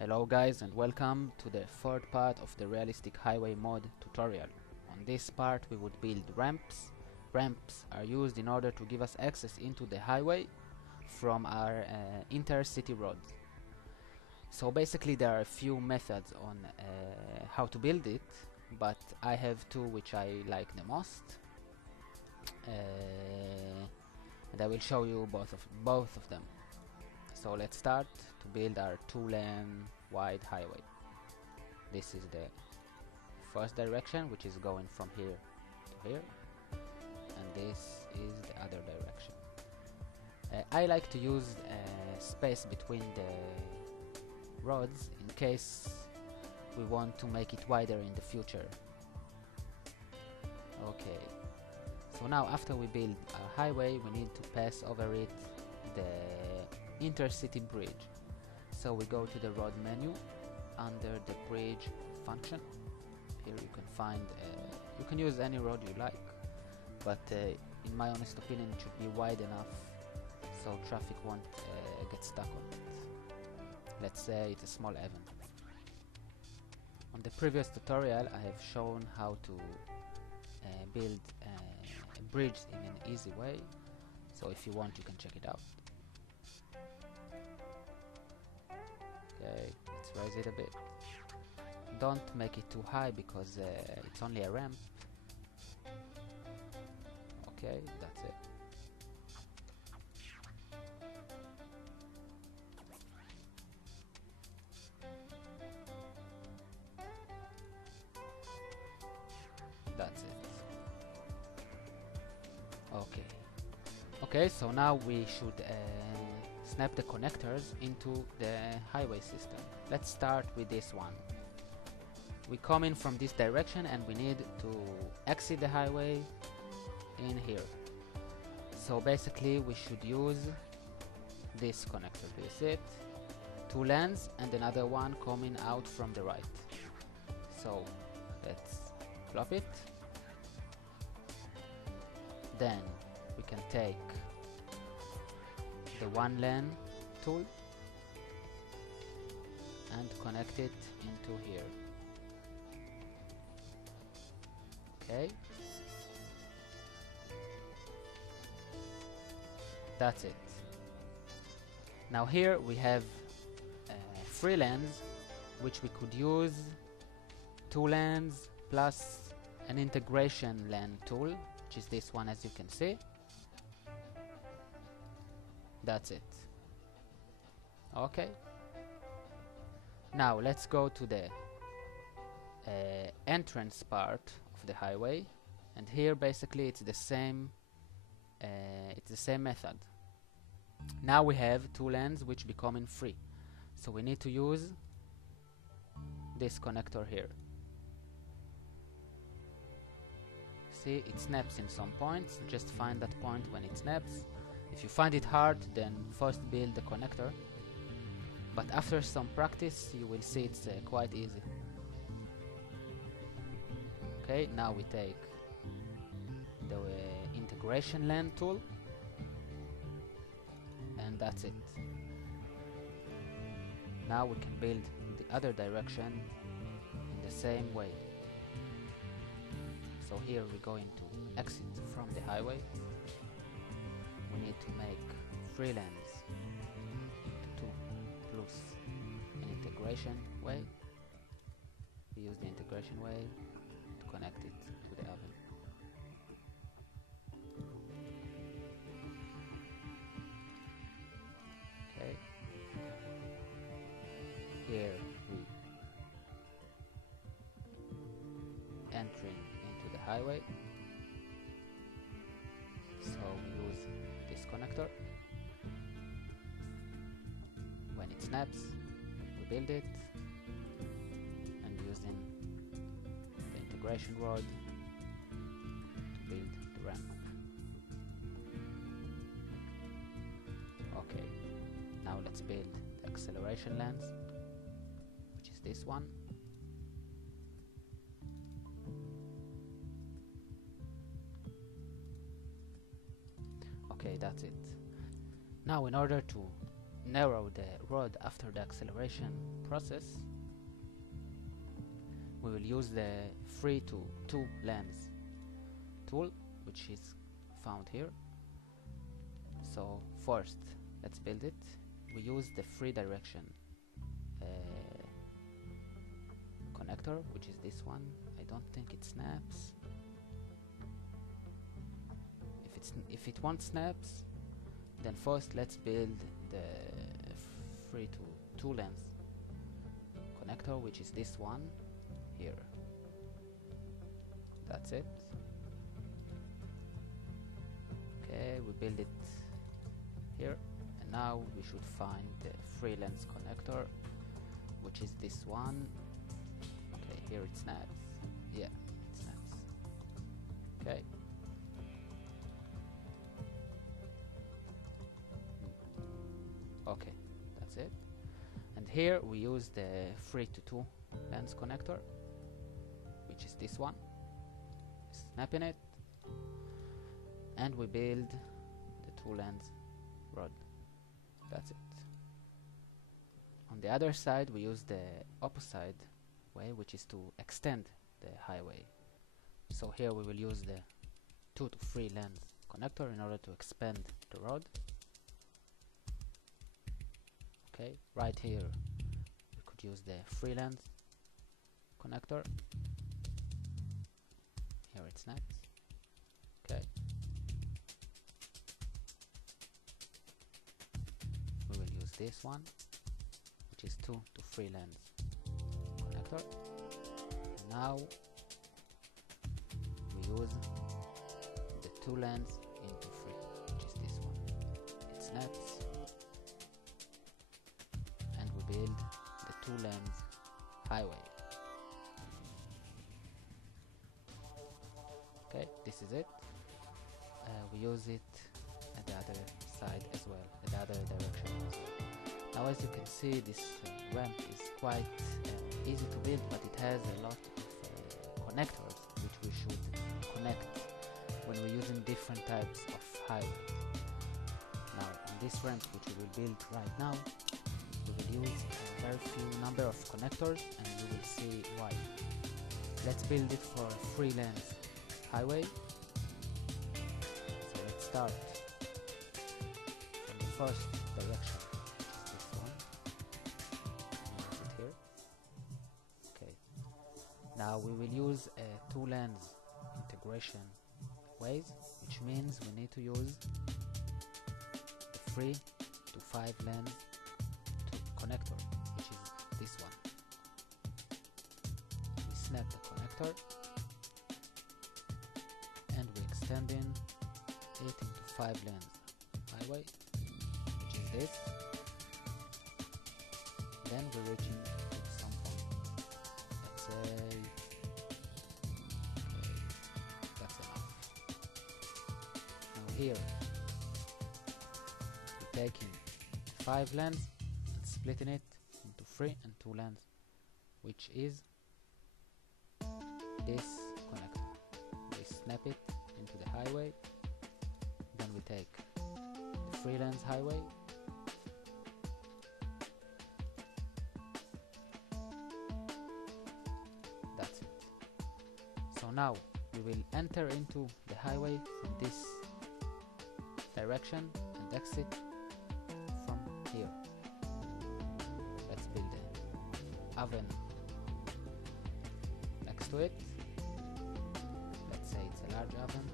Hello guys and welcome to the third part of the realistic highway mod tutorial. On this part we would build ramps. Ramps are used in order to give us access into the highway from our intercity roads. So basically there are a few methods on how to build it, but I have two which I like the most. And I will show you both of them. So let's start to build our 2-lane wide highway. This is the first direction, which is going from here to here, and this is the other direction. I like to use space between the roads in case we want to make it wider in the future. Okay, so now after we build our highway, we need to pass over it the intercity bridge. So we go to the road menu under the bridge function. Here you can find you can use any road you like, but in my honest opinion it should be wide enough so traffic won't get stuck on it. Let's say it's a small avenue. On the previous tutorial I have shown how to build a bridge in an easy way, so if you want you can check it out. Okay, let's raise it a bit. Don't make it too high because it's only a ramp. Okay, that's it. That's it. Okay, so now we should snap the connectors into the highway system. Let's start with this one. We come in from this direction and we need to exit the highway in here. So basically we should use this connector. Do you see it? 2 lanes and another one coming out from the right. So let's flop it. Then we can take the 1-lane tool and connect it into here. Okay, that's it. Now here we have 3 lanes which we could use 2 lanes plus an integration lane tool, which is this one, as you can see. That's it. Okay, now let's go to the entrance part of the highway, and here basically it's the same method. Now we have 2 lanes which becoming 3, so we need to use this connector here. See, it snaps in some points. Just find that point when it snaps. If you find it hard, then first build the connector, but after some practice you will see it's quite easy. Okay, now we take the integration lane tool, and that's it. Now we can build the other direction in the same way. So here we're going to exit from the highway. We need to make 3 lanes, 2 plus an integration way. We use the integration way to connect it to the oven. Okay, here we entering into the highway, so we use this connector. When it snaps, we build it, and using the integration rod to build the ramp. Okay, now let's build the acceleration lens, which is this one. Okay, that's it. Now in order to narrow the road after the acceleration process, we will use the free to two lanes tool, which is found here. So first, let's build it. We use the free direction connector, which is this one. I don't think it snaps. If it won't snaps, then first let's build the free to two lanes connector, which is this one here. That's it. Okay, we build it here, and now we should find the free lens connector, which is this one. Okay, here it snaps. Yeah, it snaps. Okay. Okay, that's it. And here we use the free to two lens connector, which is this one. Snapping it, and we build the two lens rod. That's it. On the other side, we use the opposite way, which is to extend the highway. So here we will use the 2 to 3 lens connector in order to expand the rod. Okay, right here we could use the 3 lens connector. Here it snaps. Okay. We will use this one, which is 2 to 3 lens connector. And now we use the 2 lens into 3, which is this one. It snaps, and we build the 2 lens highway. Okay, this is it. We use it at the other side as well, at the other direction as well. Now, as you can see, this ramp is quite easy to build, but it has a lot of connectors which we should connect when we're using different types of highway. Now, on this ramp, which we will build right now, we will use a very few number of connectors, and you will see why. Let's build it for a 3 lanes highway. So let's start from the first direction, which is this one. Use it here. Okay. Now we will use a 2 lanes integration ways, which means we need to use the 3 to 5 lanes connector, which is this one. We snap the connector, and we extending it into 5 lanes highway, which is this. Then we're reaching to some point. Let's say, okay, that's enough. Now here we're taking 5 lanes and splitting it into 3 and 2 lanes, which is this connector. We snap it into the highway, then we take the 3 lanes highway, that's it. So now we will enter into the highway from this direction and exit from here. Let's build an oven next to it. Let's say it's a large oven.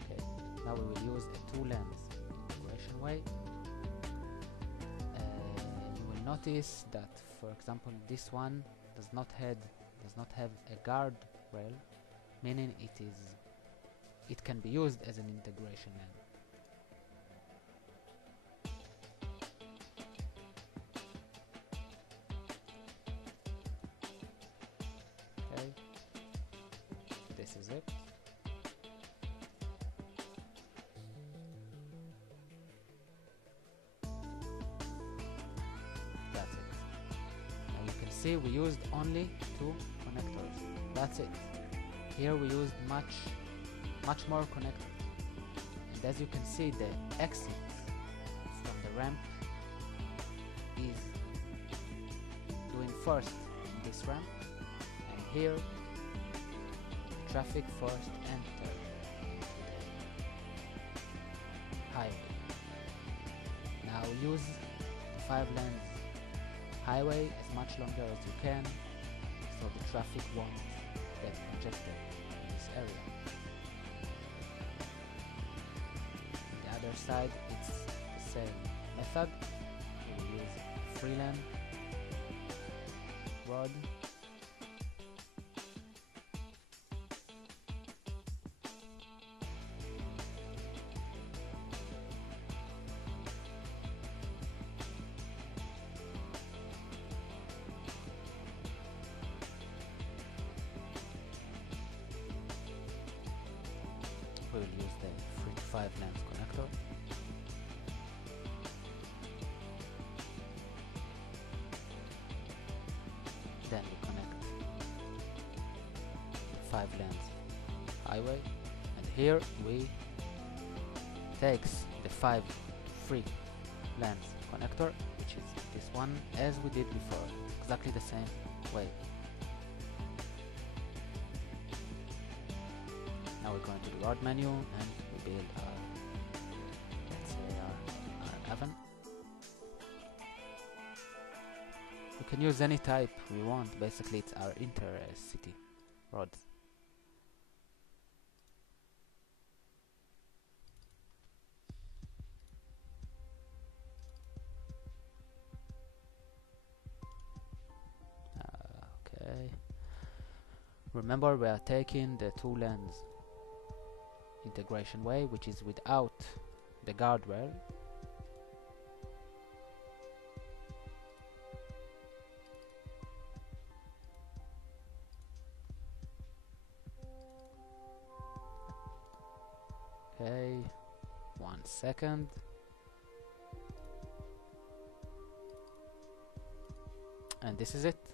Okay, now we will use a 2 lanes integration way. You will notice that, for example, this one does not have a guard rail, meaning it can be used as an integration lane. Okay, this is it. That's it. Now you can see we used only 2 connectors. That's it. Here we used much more connectors. And as you can see, the exit from the ramp is doing first in this ramp, and here the traffic first enters the highway. Now use the 5 lanes highway as much longer as you can, so the traffic won't get congested in this area. On the other side, it's the same method. We will use 3 lane road. We will use the 3 to 5 lanes connector. Then we connect the 5 lanes highway, and here we takes the 5 free lanes connector, which is this one, as we did before, exactly the same way. Now we're going to the road menu and we build our, let's say our oven. We can use any type we want. Basically it's our inter-city roads. Okay. Remember, we are taking the 2 lanes integration way, which is without the guardrail. Okay, 1 second. And this is it.